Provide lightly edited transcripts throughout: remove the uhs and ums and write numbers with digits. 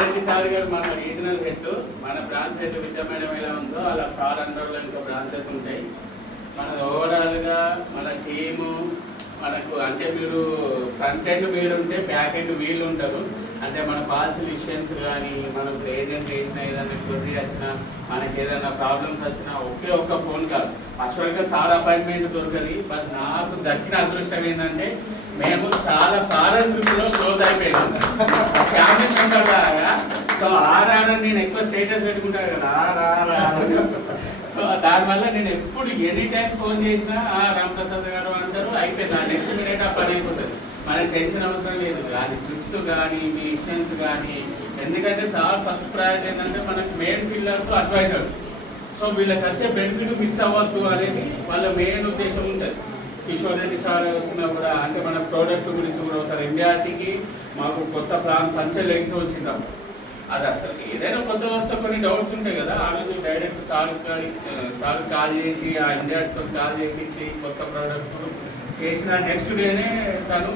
Reddy sir గారు మన regional head, మన బ్రాంచ్ హెడ్ విద్యా మేడం ఎలా ఉందో అలా సార్ అందరిలో ఇంకా బ్రాంచెస్ ఉంటాయి. మన ఓవరాల్గా మన టీము మనకు అంటే మీరు ఫ్రంట్ ఎండ్ మీరు ఉంటే బ్యాక్ ఎండ్ వీళ్ళు ఉంటారు. అంటే మన పాలసీ విషయన్స్ కానీ మనకు ఏజెంట్ చేసినా ఏదైనా క్వరీ వచ్చినా మనకి ఏదైనా ప్రాబ్లమ్స్ వచ్చినా ఒకే ఒక్క ఫోన్ కాల్. యాక్చువల్గా సార్ అపాయింట్మెంట్ దొరకదు. బట్ నాకు దక్కిన అదృష్టం ఏంటంటే మేము చాలా ఫారెన్ ట్రిప్లో క్లోజ్ అయిపోయాం ఫ్యామిలీ మెంబర్ లాగా. సో ఆడాడని నేను ఎక్కువ స్టేటస్ పెట్టుకుంటాను కదా ఆడాడ. సో దానివల్ల నేను ఎప్పుడు ఎనీ టైం ఫోన్ చేసినా రామప్రసాద్ గారు అంటారు, అయిపోయింది. ఆ నెక్స్ట్ మినిట్ ఆ పని అయిపోతుంది. మనకి టెన్షన్ అవసరం లేదు. అది ట్రిప్స్ కానీ మీ ఇష్యూస్ కానీ, ఎందుకంటే సార్ ఫస్ట్ ప్రయారిటీ ఏంటంటే మనకి మెయిన్ పిల్లర్స్ అడ్వైజర్స్. సో వీళ్ళకి వచ్చే బెనిఫిట్ మిస్ అవ్వద్దు అనేది వాళ్ళ మెయిన్ ఉద్దేశం ఉంటుంది. కిషోర్ రెడ్డి సార్ వచ్చినా కూడా అంటే మన ప్రోడక్ట్ గురించి కూడా ఒకసారి ఎండిఆర్టీకి మాకు కొత్త ప్లాన్ సంచల్ లెగ్స్ వచ్చిందాం. అది అసలు ఏదైనా కొత్త వస్తే కొన్ని డౌట్స్ ఉంటాయి కదా, ఆ రోజు డైరెక్ట్ సార్ కాల్ చేసి ఆ ఎండిఆర్టీతో కాల్ చేయించి కొత్త ప్రోడక్ట్ చేసిన నెక్స్ట్ డేనే తను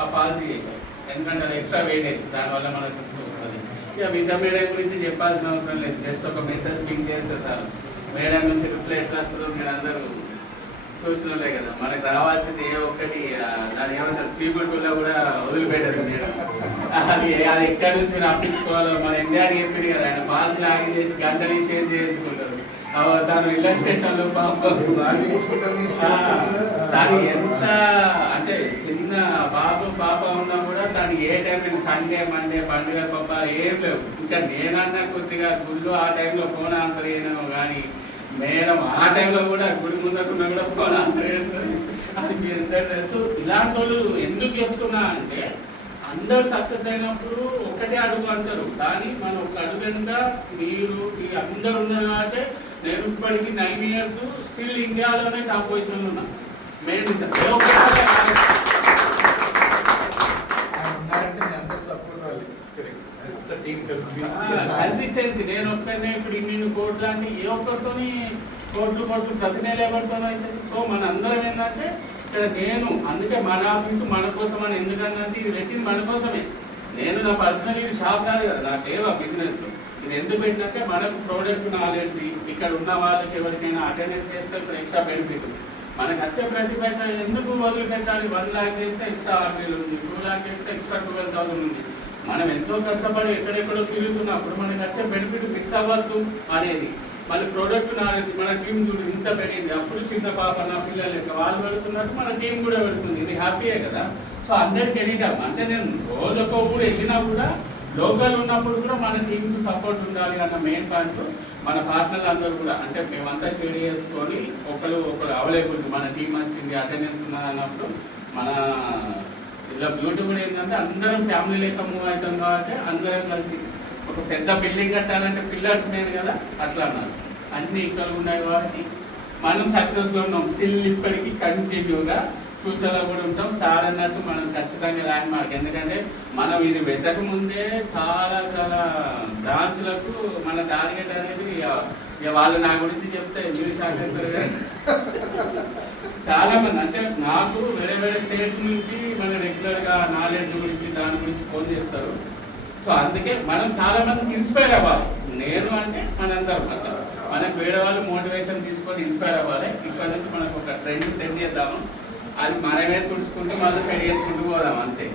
ఆ పాలసీ చేశారు. ఎందుకంటే అది ఎక్స్ట్రా వేయలేదు, దానివల్ల మనకు వస్తుంది. ఇక విద్యా మేడం గురించి చెప్పాల్సిన అవసరం లేదు. జస్ట్ ఒక మెసేజ్ పింక్ చేస్తే సార్ మేడం నుంచి రిప్లై ఎట్లా వస్తుందో మీరు అందరూ చూసినలే కదా. మనకు రావాల్సింది ఏ ఒక్కటి దాని ఏమంటారు చీపుడులో కూడా వదిలిపెట్టారు మేడం. అది ఎక్కడి నుంచి రప్పించుకోవాలో మన ఇండియాని చెప్పింది కదా, ఆయన పాలసీ లాగి చేసి గంటలు షేర్ చేసుకుంటారు. దాని రిలాక్సేషన్లో దాని ఎంత అంటే చిన్న బాబు పాప ఉన్నా కూడా దానికి ఏ టైం సండే మండే పండుగ పాప ఏం లేవు. ఇంకా నేనన్నా కొద్దిగా గుళ్ళు ఆ టైంలో ఫోన్ ఆన్సర్ చేయను కానీ మేడం ఆ టైంలో కూడా గుడి ముందకున్నా కూడా ఫోన్ ఆన్సర్ చేస్తుంది. అది మీరు ఎంత డ్రెస్ ఇలాంటి వాళ్ళు ఎందుకు చెప్తున్నా అంటే అందరూ సక్సెస్ అయినప్పుడు ఒకటే అడుగు అంటారు, కానీ మనం ఒక అడుగు కనుక మీరు అందరు ఉన్నారు కాబట్టి నేను ఇప్పటికీ 9 years స్టిల్ ఇండియాలోనే టాప్ పొజిషన్లో ఉన్నా. Main consistency. నేను ఒక్కనే ఇప్పుడు ఇన్ని కోట్లు అంటే ఏ ఒక్కరితోని కోట్లు ప్రతి నెల ఎవరితోనో అవుతుంది. సో మన అందరం ఏంటంటే ఇక్కడ నేను అందుకే మన ఆఫీసు మన కోసం అని ఎందుకంటే ఇది పెట్టింది మన కోసమే. నేను నా పర్సనల్ ఇది షాప్ కాదు కదా, నాకు లేవా బిజినెస్లో. ఇది ఎందుకు పెట్టినాక మనకు ప్రోడక్ట్ నాలెడ్జ్ ఇక్కడ ఉన్న వాళ్ళకి ఎవరికైనా అటెండెన్స్ చేస్తే ఇప్పుడు ఎక్స్ట్రా బెనిఫిట్. మనకు వచ్చే ప్రతి పైసా ఎందుకు వదిలి పెట్టాలి. 1 lakh చేస్తే ఎక్స్ట్రా 6,000 ఉంది, 2 lakh చేస్తే ఎక్స్ట్రా 12,000 ఉంది. మనం ఎంతో కష్టపడి ఎక్కడెక్కడో తిరుగుతున్నప్పుడు మనకు వచ్చే బెనిఫిట్ మిస్ అవ్వద్దు అనేది. మళ్ళీ ప్రోడక్ట్ నాలెడ్జ్ మన టీం చూడు ఇంత పెరిగింది. అప్పుడు చిన్న పాప నా పిల్లలు లెక్క వాళ్ళు పెడుతున్నట్టు మన టీం కూడా పెడుతుంది. ఇది హ్యాపీయే కదా. సో అందరికి ఎనీటైం అంటే నేను రోజుకొకప్పుడు వెళ్ళినా కూడా లోకల్ ఉన్నప్పుడు కూడా మన టీంకి సపోర్ట్ ఉండాలి అన్న మెయిన్ పాయింట్. మన పార్ట్నర్లు అందరూ కూడా అంటే మేమంతా షేర్ చేసుకొని ఒకరు అవైలబుల్ మన టీం వచ్చింది అటెండెన్స్ ఉన్నది అన్నప్పుడు మన ఇలా బ్యూటీ కూడా ఏంటంటే అందరం ఫ్యామిలీ లెక్క మూవ్ అవుతాం కాబట్టి అందరం కలిసి ఒక పెద్ద బిల్డింగ్ కట్టాలంటే పిల్లర్స్ మెయిన్ కదా, అట్లా అన్నారు. అన్ని ఈక్వల్గా ఉన్నాయి కాబట్టి మనం సక్సెస్లో ఉన్నాం. స్టిల్ ఇప్పటికీ కంటిన్యూగా ఫ్యూచర్లో కూడా ఉంటాం. సార్ అన్నట్టు మనం ఖచ్చితంగా ల్యాండ్ మార్క్. ఎందుకంటే మనం ఇది పెట్టక ముందే చాలా బ్రాంచ్లకు మన టార్గెట్ అనేది ఇక వాళ్ళు నా గురించి చెప్తే మీరు షాక్ అవుతారు. చాలా మంది అంటే నాకు వేరే స్టేట్స్ నుంచి మన రెగ్యులర్గా నాలెడ్జ్ గురించి దాని గురించి ఫోన్ చేస్తారు. సో అందుకే మనం చాలా మందికి ఇన్స్పైర్ అవ్వాలి. నేను అంటే మనందరం అట్లా మనకు వేరే వాళ్ళు మోటివేషన్ తీసుకొని ఇన్స్పైర్ అవ్వాలి. ఇక్కడ నుంచి మనకు ఒక ట్రెండ్ సెట్ చేద్దాము, అది మనమే తుడుచుకుంటూ మళ్ళీ సెట్ చేసుకుంటూ పోదాం అంతే.